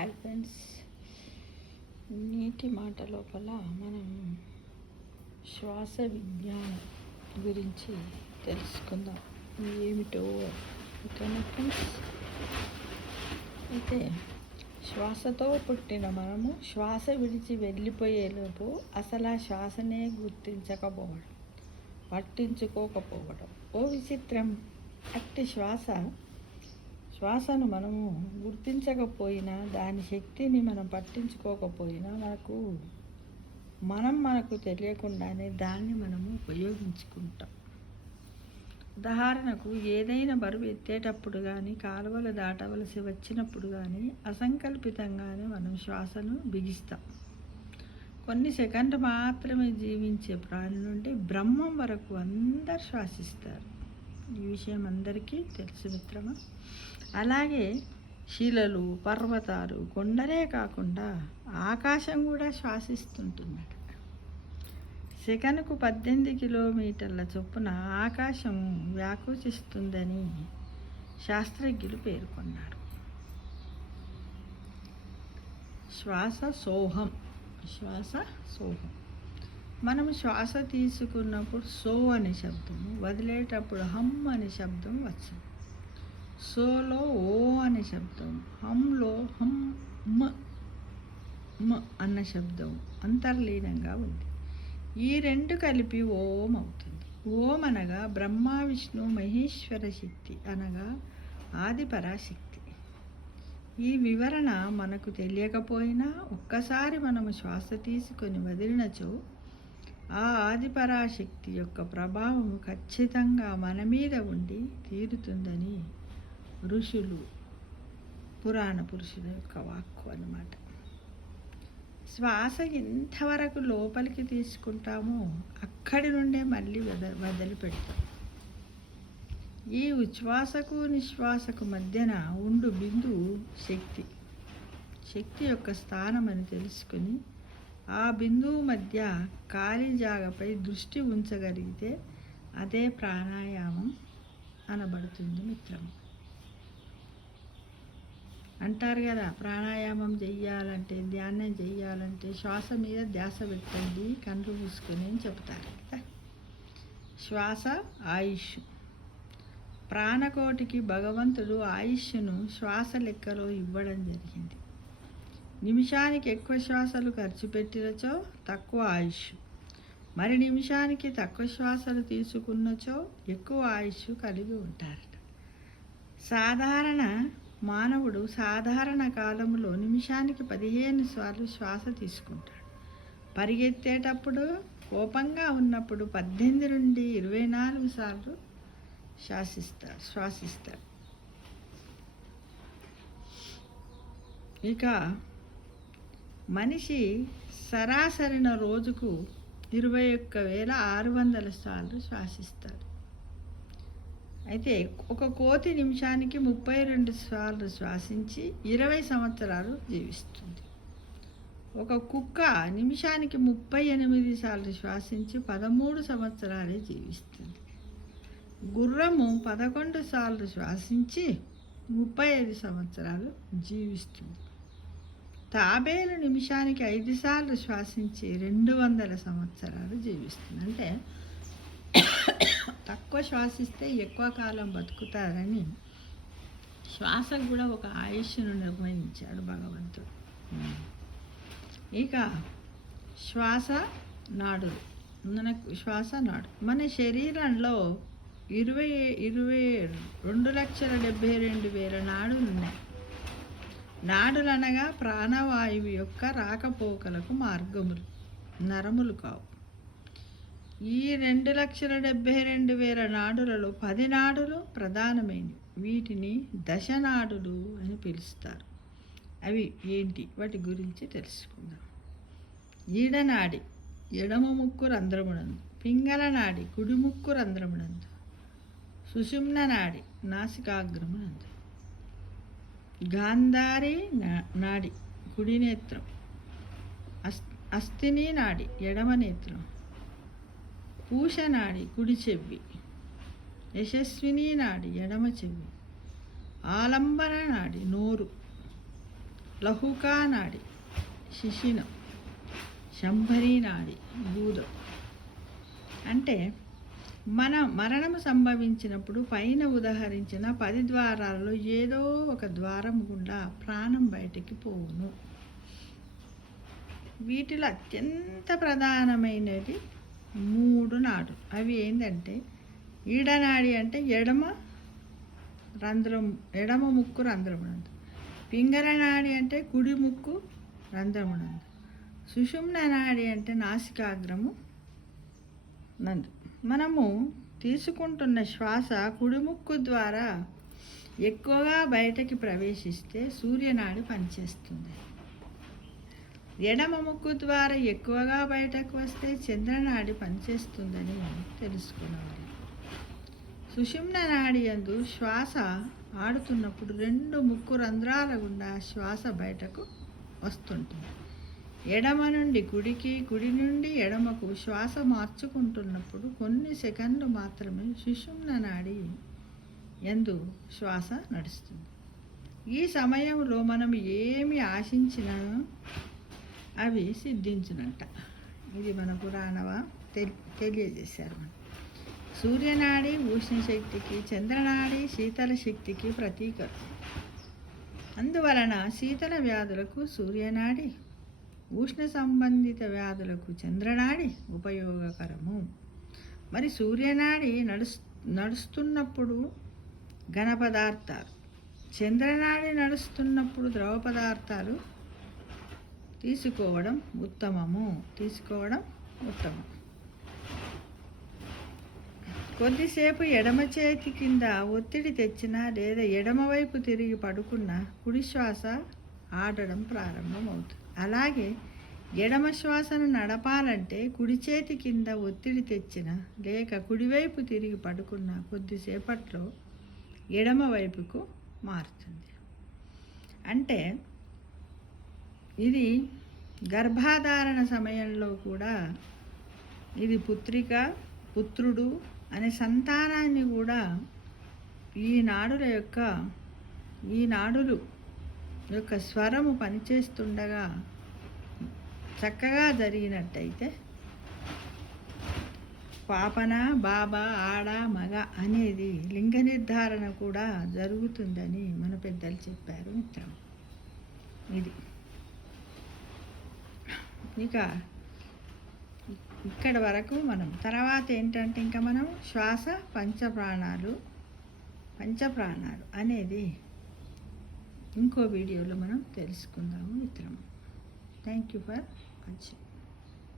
Hi friends, నీటి మాట లోపల మనం శ్వాస విజ్ఞానం గురించి తెలుసుకుందాం. ఏమిటో ఓకేనా ఫ్రెండ్స్? అయితే శ్వాసతో పుట్టిన మనము శ్వాస విడిచి వెళ్ళిపోయేలోపు అసలు ఆ శ్వాసనే గుర్తించకపోవడం, పట్టించుకోకపోవడం ఓ విచిత్రం. అట్టి శ్వాసను మనము గుర్తించకపోయినా, దాని శక్తిని మనం పట్టించుకోకపోయినా మనకు తెలియకుండానే దాన్ని మనము ఉపయోగించుకుంటాం. ఉదాహరణకు, ఏదైనా బరువు ఎత్తేటప్పుడు కానీ, కాలువలు దాటవలసి వచ్చినప్పుడు కానీ అసంకల్పితంగానే మనం శ్వాసను బిగిస్తాం. కొన్ని సెకండ్లు మాత్రమే జీవించే ప్రాణి నుండి బ్రహ్మం వరకు అందరు శ్వాసిస్తారు. ఈ విషయం అందరికీ తెలుసు మిత్రమా. అలాగే శిలలు, పర్వతాలు, కొండలే కాకుండా ఆకాశం కూడా శ్వాసిస్తుంటుందట. సెకనుకు 18 కిలోమీటర్ల చొప్పున ఆకాశం వ్యాకోచిస్తుందని శాస్త్రజ్ఞులు పేర్కొన్నారు. శ్వాస సోహం. మనము శ్వాస తీసుకున్నప్పుడు సో అనే శబ్దము, వదిలేటప్పుడు హమ్ అనే శబ్దం వచ్చింది. సోలో ఓ అనే శబ్దం, హంలో హమ్ మ అన్న శబ్దం అంతర్లీనంగా ఉంది. ఈ రెండు కలిపి ఓం అవుతుంది. ఓం అనగా బ్రహ్మ విష్ణు మహేశ్వర శక్తి, అనగా ఆది పరాశక్తి. ఈ వివరణ మనకు తెలియకపోయినా ఒక్కసారి మనము శ్వాస తీసుకొని వదిలినచో ఆ ఆదిపరాశక్తి యొక్క ప్రభావం ఖచ్చితంగా మన మీద ఉండి తీరుతుందని ఋషులు, పురాణ పురుషుల యొక్క వాక్కు అన్నమాట. శ్వాస ఎంతవరకు లోపలికి తీసుకుంటామో అక్కడి నుండే మళ్ళీ వదిలిపెడతాం. ఈ ఉచ్ఛ్వాసకు నిశ్వాసకు మధ్యన ఉండు బిందువు శక్తి యొక్క స్థానం అని తెలుసుకుని ఆ బిందువు మధ్య ఖాళీ జాగపై దృష్టి ఉంచగలిగితే అదే ప్రాణాయామం అనబడుతుంది మిత్రము. అంటారు కదా, ప్రాణాయామం చెయ్యాలంటే, ధ్యానం చెయ్యాలంటే శ్వాస మీద ధ్యాస పెట్టండి, కళ్ళు మూసుకొని అని చెప్తారు కదా. శ్వాస ఆయుష్. ప్రాణకోటికి భగవంతుడు ఆయుష్ను శ్వాస లెక్కలో ఇవ్వడం జరిగింది. నిమిషానికి ఎక్కువ శ్వాసలు ఖర్చు పెట్టినచో తక్కువ ఆయుష్, మరి నిమిషానికి తక్కువ శ్వాసలు తీసుకున్నచో ఎక్కువ ఆయుష్ కలిగి ఉంటారట. సాధారణ మానవుడు సాధారణ కాలంలో నిమిషానికి 15 సార్లు శ్వాస తీసుకుంటాడు. పరిగెత్తేటప్పుడు, కోపంగా ఉన్నప్పుడు 18 నుండి 24 సార్లు శ్వాసిస్తాడు. ఇక మనిషి సరాసరిన రోజుకు 21,600 సార్లు శ్వాసిస్తాడు. అయితే ఒక కోతి నిమిషానికి 32 సార్లు శ్వాసించి 20 సంవత్సరాలు జీవిస్తుంది. ఒక కుక్క నిమిషానికి 38 సార్లు శ్వాసించి 13 సంవత్సరాలే జీవిస్తుంది. గుర్రము 11 సార్లు శ్వాసించి 35 సంవత్సరాలు జీవిస్తుంది. తాబేలు నిమిషానికి 5 సార్లు శ్వాసించి 200 సంవత్సరాలు జీవిస్తుంది. అంటే తక్కువ శ్వాసిస్తే ఎక్కువ కాలం బతుకుతారని శ్వాసకు కూడా ఒక ఆయుష్ను నిర్ణయించాడు భగవంతుడు. ఇక శ్వాస నాడులు. మన శరీరంలో 2,72,000 నాడులు ఉన్నాయి. నాడులు అనగా ప్రాణవాయువు యొక్క రాకపోకలకు మార్గములు, నరములు కావు. ఈ 2,72,000 నాడులలో 10 నాడులు ప్రధానమైనవి. వీటిని దశనాడులు అని పిలుస్తారు. అవి ఏంటి? వాటి గురించి తెలుసుకుందాం. ఈడనాడి ఎడమ ముక్కు రంధ్రమునందు, పింగళ నాడి కుడి ముక్కు రంధ్రమునందు, సుషుమ్న నాడి నాసికాగ్రమునందు, గాంధారి నాడి కుడి నేత్రం, అస్థిని నాడి ఎడమ నేత్రం, పూష నాడి కుడి చెవి, యశస్విని నాడి ఎడమ చెవి, ఆలంబన నాడి నోరు, లహుకా నాడి, శిశినం, శంభరీ నాడి, భూదం. అంటే మరణము సంభవించినప్పుడు పైన ఉదహరించిన 10 ద్వారాలలో ఏదో ఒక ద్వారం గుండా ప్రాణం బయటికి పోవును. వీటిలో అత్యంత ప్రధానమైనది 3 నాడు. అవి ఏంటంటే ఈడనాడి అంటే ఎడమ ముక్కు రంధ్రమునందు, పింగళ నాడి అంటే కుడి ముక్కు రంధ్రమునందు, సుషుమ్న నాడి అంటే నాసికాగ్రము నందు. మనము తీసుకుంటున్న శ్వాస కుడి ముక్కు ద్వారా ఎక్కువగా బయటకి ప్రవేశిస్తే సూర్యనాడి పనిచేస్తుంది. ఎడమ ముక్కు ద్వారా ఎక్కువగా బయటకు వస్తే చంద్రనాడి పనిచేస్తుందని తెలుసుకోవాలి. సుషుమ్న నాడి యందు శ్వాస ఆడుతున్నప్పుడు 2 ముక్కు రంధ్రాల గుండా శ్వాస బయటకు వస్తుంటుంది. ఎడమ నుండి కుడికి, కుడి నుండి ఎడమకు శ్వాస మార్చుకుంటున్నప్పుడు కొన్ని సెకండ్లు మాత్రమే సుషుమ్న నాడి యందు శ్వాస నడుస్తుంది. ఈ సమయంలో మనం ఏమి ఆశించినా అవి సిద్ధించునంట. ఇది మన పురాణవ తెలియజేశారు. సూర్యనాడి ఉష్ణ శక్తికి, చంద్రనాడి శీతల శక్తికి ప్రతీకలు. అందువలన శీతల వ్యాధులకు సూర్యనాడి, ఉష్ణ సంబంధిత వ్యాధులకు చంద్రనాడి ఉపయోగకరము. మరి సూర్యనాడి నడుస్తున్నప్పుడు ఘన పదార్థాలు, చంద్రనాడి నడుస్తున్నప్పుడు ద్రవ పదార్థాలు తీసుకోవడం ఉత్తమము. కొద్దిసేపు ఎడమ చేతి కింద ఒత్తిడి తెచ్చినా లేదా ఎడమవైపు తిరిగి పడుకున్న కుడి శ్వాస ఆడడం ప్రారంభమవుతుంది. అలాగే ఎడమ శ్వాసను నడపాలంటే కుడి చేతి కింద ఒత్తిడి తెచ్చిన లేక కుడివైపు తిరిగి పడుకున్న కొద్దిసేపట్లో ఎడమ వైపుకు మారుతుంది. అంటే ఇది గర్భధారణ సమయంలో కూడా ఇది పుత్రిక, పుత్రుడు అనే సంతానాన్ని కూడా ఈ నాడులు యొక్క స్వరము పనిచేస్తుండగా చక్కగా జరిగినట్టయితే పాపన, బాబా, ఆడ, మగ అనేది లింగ నిర్ధారణ కూడా జరుగుతుందని మన పెద్దలు చెప్పారు మిత్రం. ఇది ఇక ఇక్కడ వరకు మనం తర్వాత ఏంటంటే ఇంకా మనం శ్వాస పంచప్రాణాలు అనేది ఇంకో వీడియోలో మనం తెలుసుకుందాము మిత్రం. Thank you for watching.